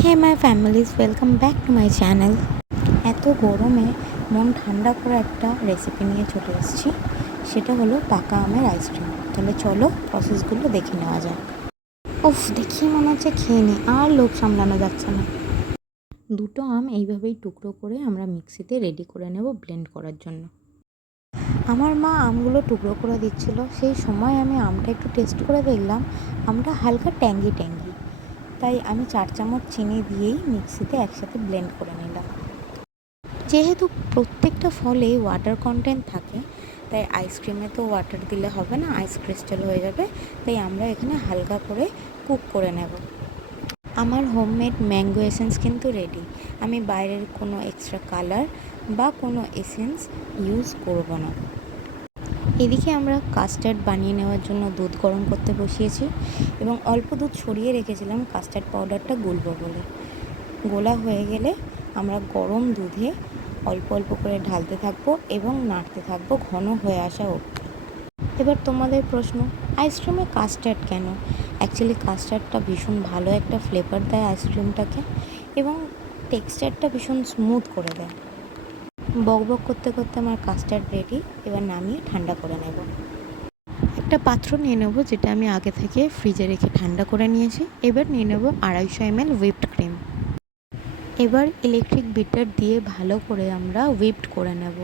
Hey my families, welcome back to my channel. এত গরমে মন ঠান্ডা করে একটা রেসিপি নিয়ে চলে এসেছি, সেটা হলো পাকা আমের আইসক্রিম। তাহলে চলো প্রসেসগুলো দেখে নেওয়া যাক। উফ, দেখিয়ে মনে হচ্ছে খেয়ে নিই, আর লোভ সামলানো যাচ্ছে না। দুটো আম এইভাবেই টুকরো করে আমরা মিক্সিতে রেডি করে নেব ব্লেন্ড করার জন্য। আমার মা আমগুলো টুকরো করে দিচ্ছিল, সেই সময় আমি আমটা একটু টেস্ট করে দেখলাম আমটা হালকা ট্যাঙ্গি ট্যাঙ্গি, তাই আমি 4 চামচ চিনি দিয়েই মিক্সিতে একসাথে ব্লেন্ড করে নিলাম। যেহেতু প্রত্যেকটা ফলে ওয়াটার কন্টেন্ট থাকে, তাই আইসক্রিমে তো ওয়াটার দিলে হবে না, আইস ক্রিস্টাল হয়ে যাবে, তাই আমরা এখানে হালকা করে কুক করে নেব। আমার হোমমেড ম্যাঙ্গো এসেন্স কিন্তু রেডি। আমি বাইরের কোনো এক্সট্রা কালার বা কোনো এসেন্স ইউজ করব না। এদিকে আমরা কাস্টার্ড বানিয়ে নেওয়ার জন্য দুধ গরম করতে বসিয়েছি এবং অল্প দুধ ছড়িয়ে রেখেছিলাম কাস্টার্ড পাউডারটা গুলব বলে। গোলা হয়ে গেলে আমরা গরম দুধে অল্প অল্প করে ঢালতে থাকবো এবং নাড়তে থাকবো ঘন হয়ে আসা অবধি। এবার তোমাদের প্রশ্ন, আইসক্রিমে কাস্টার্ড কেন? অ্যাকচুয়ালি কাস্টার্ডটা ভীষণ ভালো একটা ফ্লেভার দেয় আইসক্রিমটাকে এবং টেক্সচারটা ভীষণ স্মুথ করে দেয়। বক করতে করতে আমার কাস্টার্ড রেডি, এবার নামিয়ে ঠান্ডা করে নেব। একটা পাত্র নিয়ে নেব, যেটা আমি আগে থেকে ফ্রিজে রেখে ঠান্ডা করে নিয়েছি। এবার নিয়ে নেব 250 ml হুইপড ক্রিম। এবার ইলেকট্রিক বিটার দিয়ে ভালো করে আমরা হুইপড করে নেব।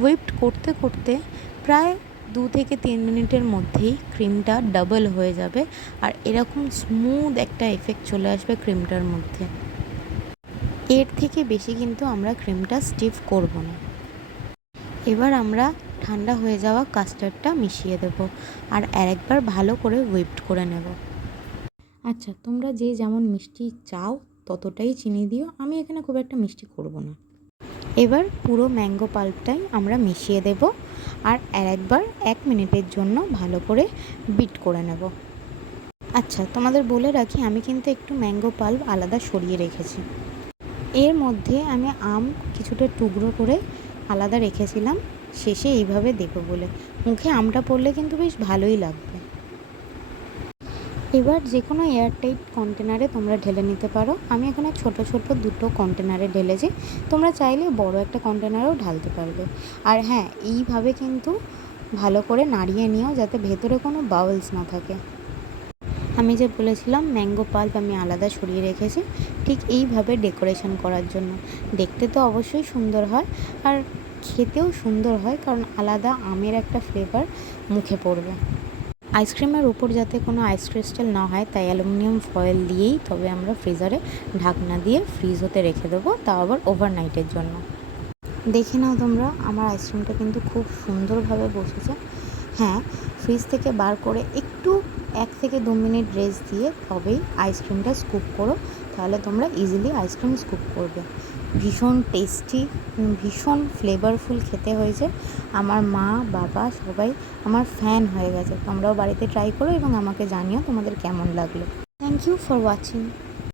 হুইপড করতে করতে প্রায় 2 থেকে 3 মিনিটের মধ্যেই ক্রিমটা ডাবল হয়ে যাবে আর এরকম স্মুথ একটা এফেক্ট চলে আসবে ক্রিমটার মধ্যে। এর থেকে বেশি কিন্তু আমরা ক্রিমটা স্টিফ করব না। এবার আমরা ঠান্ডা হয়ে যাওয়া কাস্টার্ডটা মিশিয়ে দেব আর আরেকবার ভালো করে হুইপড করে নেব। আচ্ছা, তোমরা যে যেমন মিষ্টি চাও ততটাই চিনি দিও, আমি এখানে খুব একটা মিষ্টি করব না। এবার পুরো ম্যাঙ্গো পাল্পটাই আমরা মিশিয়ে দেব আর আরেকবার 1 মিনিটের জন্য ভালো করে বিট করে নেব। আচ্ছা, তোমাদের বলে রাখি, আমি কিন্তু একটু ম্যাঙ্গো পাল্প আলাদা সরিয়ে রেখেছি। এর মধ্যে আমি আম কিছুটা টুকরো করে আলাদা রেখেছিলাম, শেষে এইভাবে দেবো বলে। মুখে আমটা পড়লে কিন্তু বেশ ভালোই লাগবে। এবার যে কোনো এয়ারটাইট কন্টেনারে তোমরা ঢেলে নিতে পারো। আমি এখানে ছোট ছোট দুটো কন্টেনারে ঢেলেছি, তোমরা চাইলে বড় একটা কন্টেনারেও ঢালতে পারবে। আর হ্যাঁ, এইভাবে কিন্তু ভালো করে নাড়িয়ে নিও যাতে ভেতরে কোনো বাবলস না থাকে। আমি যে বলেছিলাম ম্যাঙ্গো পাল্প আমি আলাদা সরিয়ে রেখেছি, ঠিক এইভাবে ডেকোরেশন করার জন্য। দেখতে তো অবশ্যই সুন্দর হয় আর খেতেও সুন্দর হয়, কারণ আলাদা আমের একটা ফ্লেভার মুখে পড়বে। আইসক্রিমের উপর যাতে কোনো আইস ক্রিস্টাল না হয়, তাই অ্যালুমিনিয়াম ফয়েল দিয়েই তবে আমরা ফ্রিজারে ঢাকনা দিয়ে ফ্রিজ হতে রেখে দেবো, তাও আবার ওভারনাইটের জন্য। দেখে নাও তোমরা, আমার আইসক্রিমটা কিন্তু খুব সুন্দরভাবে বসেছে। হ্যাঁ, ফ্রিজ থেকে বার করে একটু 1 থেকে 2 মিনিট রেস্ট দিয়ে তবেই আইসক্রিমটা স্কুপ করো, তাহলে তোমরা ইজিলি আইসক্রিম স্কুপ করবে। ভীষণ টেস্টি, ভীষণ ফ্লেভারফুল খেতে হয়েছে। আমার মা বাবা সবাই আমার ফ্যান হয়ে গেছে। তোমরাও বাড়িতে ট্রাই করো এবং আমাকে জানিও তোমাদের কেমন লাগলো। Thank you for watching.